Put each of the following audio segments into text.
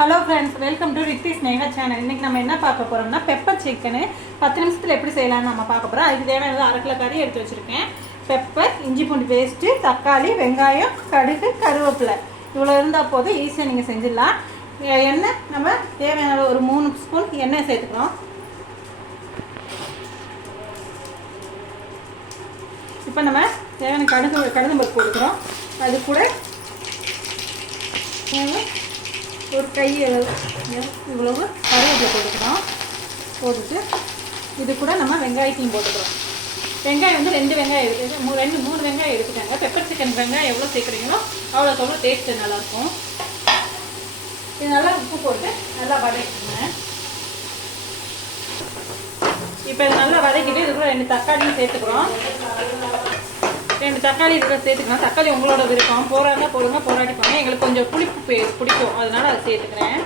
Hello friends, welcome to Rithish Neha channel. இன்றைக்கி நம்ம என்ன பார்க்க போகிறோம்னா பெப்பர் சிக்கனு 10 நிமிஷத்தில் எப்படி செய்யலாம்னு நம்ம பார்க்க போகிறோம். அதுக்கு தேவையானது 1/2 கிலோ கறி எடுத்து வச்சுருக்கேன். பெப்பர், இஞ்சி பூண்டு பேஸ்ட்டு, தக்காளி, வெங்காயம், கடுகு, கருவேப்பிலை இவ்வளோ இருந்தால் போதும், ஈஸியாக நீங்கள் செஞ்சிடலாம். எண்ணெய் நம்ம தேவையான ஒரு 3 ஸ்பூன் எண்ணெய் சேர்த்துக்கிறோம். இப்போ நம்ம தேவையான கடுகு பருப்பு போட்டுக்கிறோம். அது கூட ஒரு கை இவ்வளவு கருவேப்பிலை போட்டுக்கிறோம். போட்டுட்டு இது கூட நம்ம வெங்காயத்தையும் போட்டுக்கிறோம். வெங்காயம் வந்து 2 வெங்காயம் எடுத்து 3 வெங்காயம் எடுத்துக்காங்க. பெப்பர் சிக்கன் வெங்காயம் எவ்வளோ சேர்க்குறீங்களோ அவ்வளோ டேஸ்ட்டு நல்லாயிருக்கும். இது நல்லா உப்பு போட்டு நல்லா வதக்கிடுங்க. இப்போ இது நல்லா வதக்கிட்டு இது கூட 2 தக்காளியும் சேர்த்துக்கிறோம். 2 தக்காளி இதில் சேர்த்துக்கலாம். தக்காளி உங்களோட விருப்பம், போராட்டா போடுங்க, போராட்டிப்பாங்க. எங்களுக்கு கொஞ்சம் புளிப்பு பிடிக்கும், அதனால அதை சேர்த்துக்கிறேன்.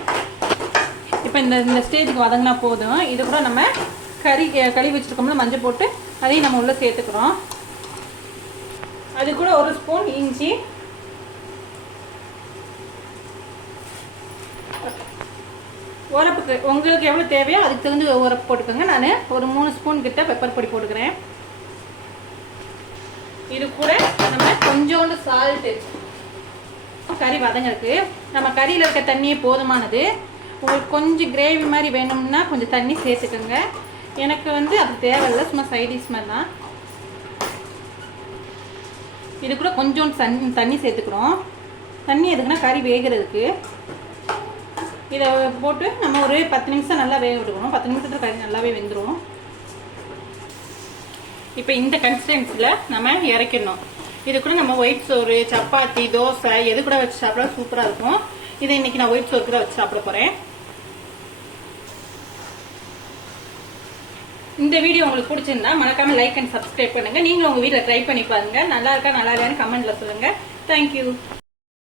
இப்போ இந்த ஸ்டேஜுக்கு வதங்கினா போதும். இது கூட நம்ம கழுவி வச்சுருக்கோம்ல, மஞ்சள் போட்டு அதையும் நம்ம உள்ளே சேர்த்துக்கிறோம். அது கூட 1 ஸ்பூன் இஞ்சி, உரப்புக்கு உங்களுக்கு எவ்வளோ தேவையோ அதுக்கு தகுந்த உரப்பு போட்டுக்கோங்க. நான் ஒரு 3 ஸ்பூன் கிட்ட பெப்பர் பொடி போட்டுக்கிறேன். இது கூட நம்ம கொஞ்சோண்டு சால்ட்டு, கறி வதங்கிறதுக்கு நம்ம கறியில் இருக்க தண்ணியே போதுமானது. உங்களுக்கு கொஞ்சம் கிரேவி மாதிரி வேணும்னா கொஞ்சம் தண்ணி சேர்த்துக்கோங்க. எனக்கு வந்து அது தேவையில்லை, சும்மா சைடிஷ் மாதிரி தான். இது கூட கொஞ்சோண்டு தண்ணி சேர்த்துக்கிறோம். தண்ணி எதுக்குன்னா கறி வேகிறதுக்கு. இதை போட்டு நம்ம ஒரு 10 நிமிஷம் நல்லா வேக விட்டுக்கணும். 10 நிமிஷத்தில் கறி நல்லாவே வெந்துடும். இப்போ இந்த கன்சிஸ்டன்சியில் நம்ம இறக்கிடணும். இது கூட நம்ம ஒயிட் சோறு, சப்பாத்தி, தோசை எது கூட வச்சு சாப்பிட சூப்பராக இருக்கும். இதை இன்னைக்கு நான் ஒயிட் சோறு கூட வச்சு சாப்பிட போகிறேன். இந்த வீடியோ உங்களுக்கு பிடிச்சிருந்தா மறக்காம லைக் அண்ட் சப்ஸ்கிரைப் பண்ணுங்க. நீங்களும் உங்கள் வீட்டில் ட்ரை பண்ணி பாருங்க. நல்லா இருக்கா நல்லா இல்லையான்னு கமெண்ட்ல சொல்லுங்க. தேங்க்யூ.